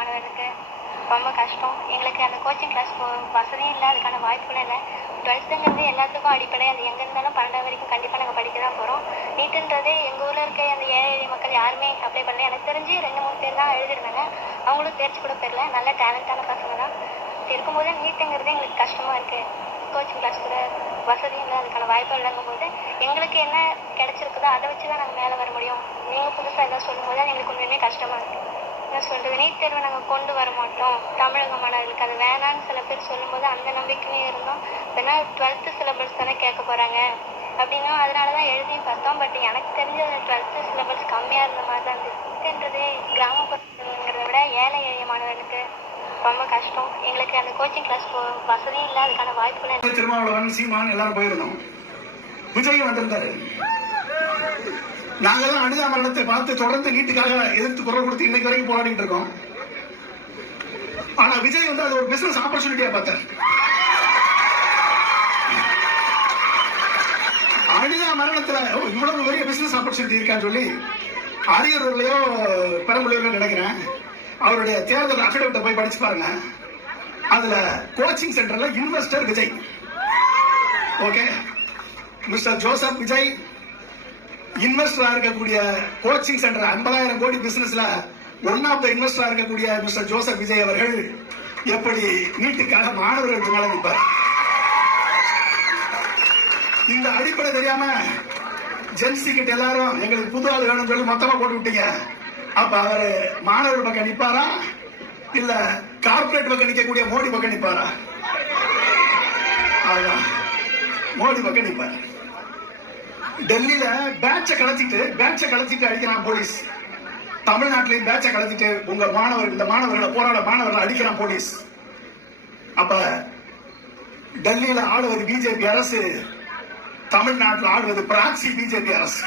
மாணவர்களுக்கு ரொம்ப கஷ்டம். எங்களுக்கு அந்த கோச்சிங் கிளாஸ் வசதியும் இல்லை, அதுக்கான வாய்ப்புகளும் இல்லை. 12ங்கிறது எல்லாத்துக்கும் அடிப்படை. அது எங்கே இருந்தாலும் 12 வரைக்கும் கண்டிப்பாக நாங்கள் படிக்க தான் போகிறோம். நீட்டுன்றது எங்கள் ஊரில் இருக்க அந்த ஏழை எளிய மக்கள் யாருமே அப்ளை பண்ணல. எனக்கு தெரிஞ்சு 2-3 பேர் தான் எழுதிருந்தாங்க. அவங்களும் தேர்ச்சி கூட பெறல. நல்ல டேலண்டான பசங்க தான். இருக்கும்போது நீட்டுங்கிறது எங்களுக்கு கஷ்டமாக இருக்குது. கோச்சிங் கிளாஸ் கூட வசதியும் இல்லை, அதுக்கான வாய்ப்பு இல்லைங்கும்போது எங்களுக்கு என்ன கிடைச்சிருக்குதோ அதை வச்சு தான் நாங்கள் மேலே வர முடியும். நீங்கள் புதுசாக எதாவது சொல்லும்போது அது எங்களுக்கு உண்மையுமே கஷ்டமாக இருக்குது. என்ன சொல்கிறது, நீட் தேர்வை நாங்கள் கொண்டு வர மாட்டோம் தமிழக மாணவர்களுக்கு, அது வேணான்னு சில பேர் சொல்லும்போது அந்த நம்பிக்கையும் இருந்தோம். ஏன்னா 12th சிலபஸ் தானே கேட்க போகிறாங்க அப்படின்னா அதனால தான் எழுதியும் பார்த்தோம். பட் எனக்கு தெரிஞ்ச 12th சிலபஸ் கம்மியாக இருந்த மாதிரி தான் இருந்துச்சுன்றது. கிராமப்புறங்கிறத விட ஏழை எளிய மாணவர்களுக்கு ரொம்ப கஷ்டம். எங்களுக்கு அந்த கோச்சிங் கிளாஸ் வசதியும் இல்லை, அதுக்கான வாய்ப்புகளும். திருமாவளவன், சீமான் எல்லாரும் போயிருந்தோம். விஜய் வந்திருந்தாரு. நாங்கெல்லாம் அனிதா மரணத்தை பார்த்து தொடர்ந்து நீட்டுக்காக எதிர்த்து குரல் கொடுத்து இன்னைக்கு வரைக்கும் போராடிட்டு இருக்கோம். ஆனா விஜய் வந்து அது ஒரு பிசினஸ் ஆப்பர்ச்சுனிட்டியா பார்த்தார். அனிதா மரணத்துல இவ்வளவு பெரிய பிசினஸ் ஆப்பர்ச்சுனிட்டி இருக்கான்னு சொல்லி அரியலூர்லயோ பெரம்பலூர்லயோ நினைக்கிறேன் அவருடைய தேர்தல் அஃபிடவிட்டை போய் படிச்சு பாருங்க. அதுல கோச்சிங் சென்டர்ல investor Vijay, okay, mister Joseph Vijay இன்வெஸ்டரா இருக்கக்கூடிய கோச்சிங் சென்டர் 50,000 கோடி பிசினஸ்ல ஒன் ஆஃப் த இன்வெஸ்டரா இருக்கக்கூடிய மிஸ்டர் ஜோசப் விஜய் அவர்கள் எப்படி நீட்டுக்காக மாணவர்களுக்கு மேல நிற்பார். இந்த அடிப்படை தெரியாம ஜென்சி கிட்ட எல்லாரும் எங்களுக்கு புது ஆள் வேணும்னு சொல்லி மொத்தமா போட்டு விட்டீங்க. அப்ப அவரு மாணவர் பக்கம் நிப்பாரா இல்ல கார்பரேட் பக்கம் நிக்கக்கூடிய மோடி பக்கம் நிப்பாரா? மோடி பக்கம் நிப்பாரு. டெல்லியில பேட்சை கலத்திட்டு அடிக்கிறான் போலீஸ். தமிழ்நாட்டிலையும் பேட்சை கலத்திட்டு உங்க மாணவர் இந்த மாணவர்களை போராட மாணவர்களை அடிக்கிறான் போலீஸ். அப்ப டெல்லியில ஆளுவது பிஜேபி அரசு, தமிழ்நாட்டில் ஆளுவது பிராக்சி பிஜேபி அரசு.